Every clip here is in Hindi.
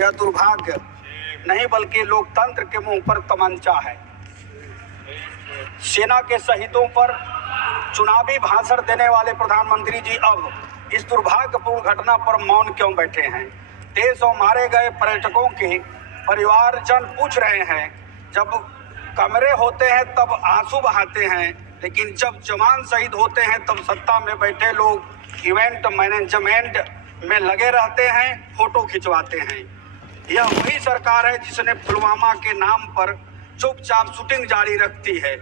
यह दुर्भाग्य नहीं बल्कि लोकतंत्र के मुंह पर तमंचा है। सेना के शहीदों पर चुनावी भाषण देने वाले प्रधानमंत्री जी अब इस दुर्भाग्यपूर्ण घटना पर मौन क्यों बैठे हैं? देश और मारे गए पर्यटकों के परिवारजन पूछ रहे हैं। जब कमरे होते हैं तब आंसू बहाते हैं, लेकिन जब जवान शहीद होते हैं तब सत्ता में बैठे लोग इवेंट मैनेजमेंट में लगे रहते हैं, फोटो खिंचवाते हैं। यह वही सरकार है जिसने पुलवामा के नाम पर चुपचाप शूटिंग जारी रखती है,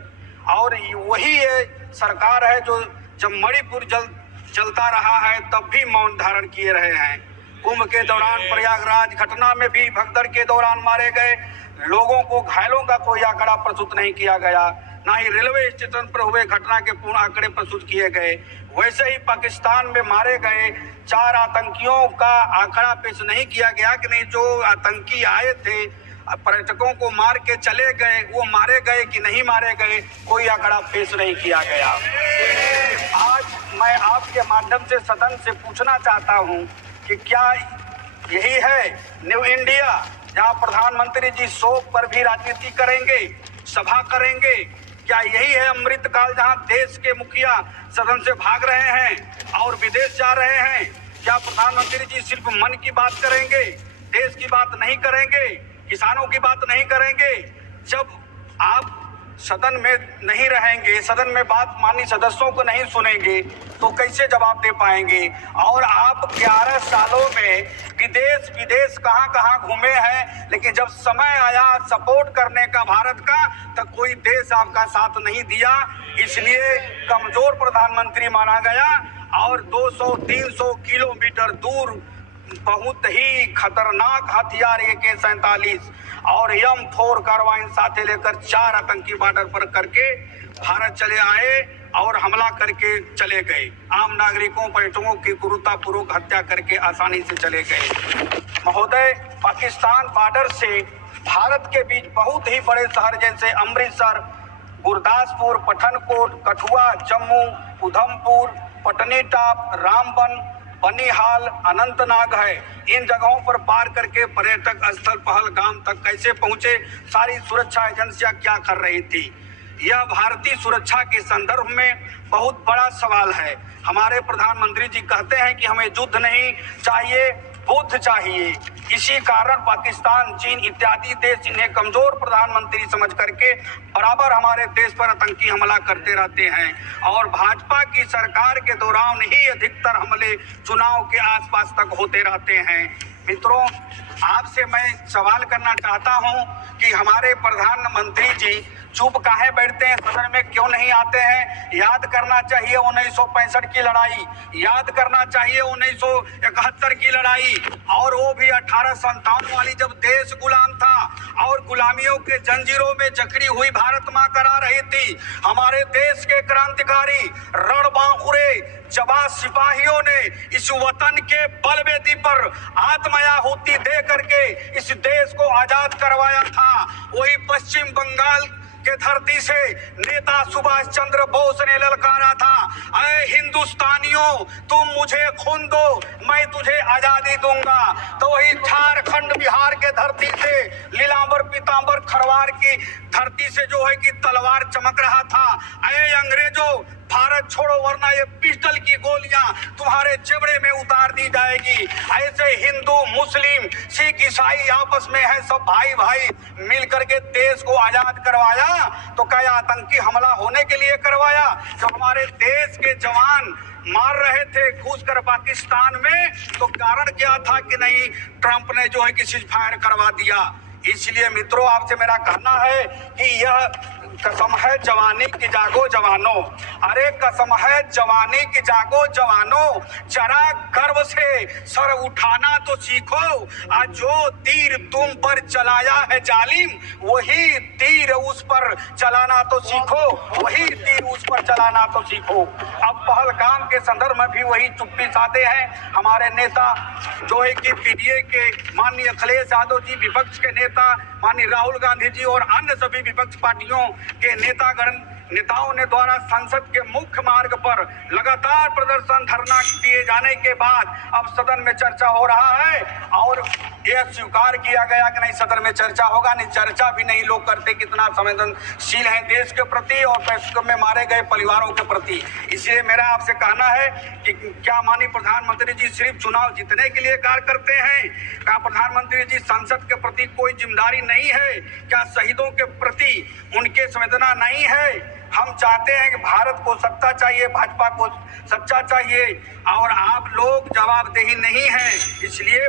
और वही ये सरकार है जो जब मणिपुर जलता रहा है तब भी मौन धारण किए रहे हैं। कुंभ के दौरान प्रयागराज घटना में भी भगदड़ के दौरान मारे गए लोगों को घायलों का कोई आंकड़ा प्रस्तुत नहीं किया गया, ना ही रेलवे स्टेशन पर हुए घटना के पूर्ण आंकड़े प्रस्तुत किए गए। वैसे ही पाकिस्तान में मारे गए 4 आतंकियों का आंकड़ा पेश नहीं किया गया कि नहीं, जो आतंकी आए थे पर्यटकों को मार के चले गए, वो मारे गए कि नहीं मारे गए, कोई आंकड़ा पेश नहीं किया गया। आज मैं आपके माध्यम से सदन से पूछना चाहता हूं कि क्या यही है न्यू इंडिया, जहां प्रधानमंत्री जी शोक पर भी राजनीति करेंगे, सभा करेंगे? क्या यही है अमृतकाल, जहां देश के मुखिया सदन से भाग रहे हैं और विदेश जा रहे हैं? क्या प्रधानमंत्री जी सिर्फ मन की बात करेंगे, देश की बात नहीं करेंगे, किसानों की बात नहीं करेंगे? जब आप सदन में नहीं रहेंगे, सदन में बात माननीय सदस्यों को नहीं सुनेंगे, तो कैसे जवाब दे पाएंगे? और आप 11 सालों में विदेश विदेश कहां घूमे हैं, लेकिन जब समय आया सपोर्ट करने का भारत का, तो कोई देश आपका साथ नहीं दिया। इसलिए कमजोर प्रधानमंत्री माना गया, और 200-300 किलोमीटर दूर बहुत ही खतरनाक हथियार AK-47 और M4 कार्बाइन साथे लेकर 4 आतंकी बॉर्डर पर करके भारत चले आए और हमला करके चले गए। आम नागरिकों पर्यटकों की क्रूरतापूर्वक हत्या करके आसानी से चले गए। महोदय, पाकिस्तान बॉर्डर से भारत के बीच बहुत ही बड़े शहर जैसे अमृतसर, गुरदासपुर, पठानकोट, कठुआ, जम्मू, उधमपुर, पटनीटॉप, रामबन, बनिहाल, अनंतनाग है। इन जगहों पर पार करके पर्यटक स्थल पहलगाम तक कैसे पहुंचे? सारी सुरक्षा एजेंसियां क्या कर रही थी? यह भारतीय सुरक्षा के संदर्भ में बहुत बड़ा सवाल है। हमारे प्रधानमंत्री जी कहते हैं कि हमें युद्ध नहीं चाहिए, बुद्ध चाहिए। इसी कारण पाकिस्तान, चीन इत्यादि देश इन्हें कमजोर प्रधानमंत्री समझ करके बराबर हमारे देश पर आतंकी हमला करते रहते हैं, और भाजपा की सरकार के दौरान ही अधिकतर हमले चुनाव के आसपास तक होते रहते हैं। मित्रों, आपसे मैं सवाल करना चाहता हूं कि हमारे प्रधानमंत्री जी चुप काहे बैठते हैं, सदन में क्यों नहीं आते हैं? याद करना चाहिए 1965 की लड़ाई, याद करना चाहिए 1971 की लड़ाई, और वो भी 1857 वाली, जब देश गुलाम था और गुलामियों के जंजीरों में जकड़ी हुई भारत मां करा रही थी। हमारे देश के क्रांतिकारी रणबांकुरे जवान सिपाहियों ने इस वतन के बलवेदी पर आत्माहुति दे करके इस देश को आजाद करवाया था। वही पश्चिम बंगाल के धरती से नेता सुभाष चंद्र बोस ने ललकारा था, अरे हिंदुस्तानियों, तुम मुझे खून दो, मैं तुझे आजादी दूंगा। तो वही झारखंड बिहार के धरती से लीलांबर पीतांबर खरवार की धरती से जो है कि तलवार चमक रहा था, अरे अंग्रेजों, भारत छोड़ो वरना ये पिस्टल की गोलियां तुम्हारे जेबड़े में उतार दी जाएगी। ऐसे हिंदू, मुस्लिम, सिख, ईसाई आपस में है, सब भाई भाई मिल करके देश को आजाद करवाया। तो क्या आतंकी हमला होने के लिए करवाया? जब हमारे देश के जवान मार रहे थे घुसकर पाकिस्तान में, तो कारण क्या था कि नहीं, ट्रंप ने जो है कि सीजफायर करवा दिया। इसलिए मित्रों, आपसे मेरा कहना है कि यह कसम है जवानी की जागो जवानों, अरे कसम है जवानी की जागो जवानों, जरा गर्व से सर उठाना तो सीखो। आज जो तीर तुम पर चलाया है जालिम, वही तीर उस पर चलाना तो सीखो, वही तीर उस पर चलाना तो सीखो। अब पहलगाम के संदर्भ में भी वही चुप्पी साधे हैं हमारे नेता, जो है कि पीडीए के माननीय अखिलेश यादव जी, विपक्ष के नेता माननीय राहुल गांधी जी और अन्य सभी विपक्ष पार्टियों के नेतागण नेताओं ने द्वारा संसद के मुख्य मार्ग पर लगातार प्रदर्शन धरना दिए जाने के बाद अब सदन में चर्चा हो रहा है और यह स्वीकार किया गया कि नहीं सदन में चर्चा होगा। नहीं, चर्चा भी नहीं लोग करते। कितना संवेदनशील है देश के प्रति और पैसों में मारे गए परिवारों के प्रति। इसलिए मेरा आपसे कहना है कि क्या माननीय प्रधानमंत्री जी सिर्फ चुनाव जीतने के लिए कार्य करते हैं? क्या प्रधानमंत्री जी संसद के प्रति कोई जिम्मेदारी नहीं है? क्या शहीदों के प्रति उनके संवेदना नहीं है? हम चाहते हैं कि भारत को सत्ता चाहिए, भाजपा को सच्चा चाहिए और आप लोग जवाबदेही नहीं है। इसलिए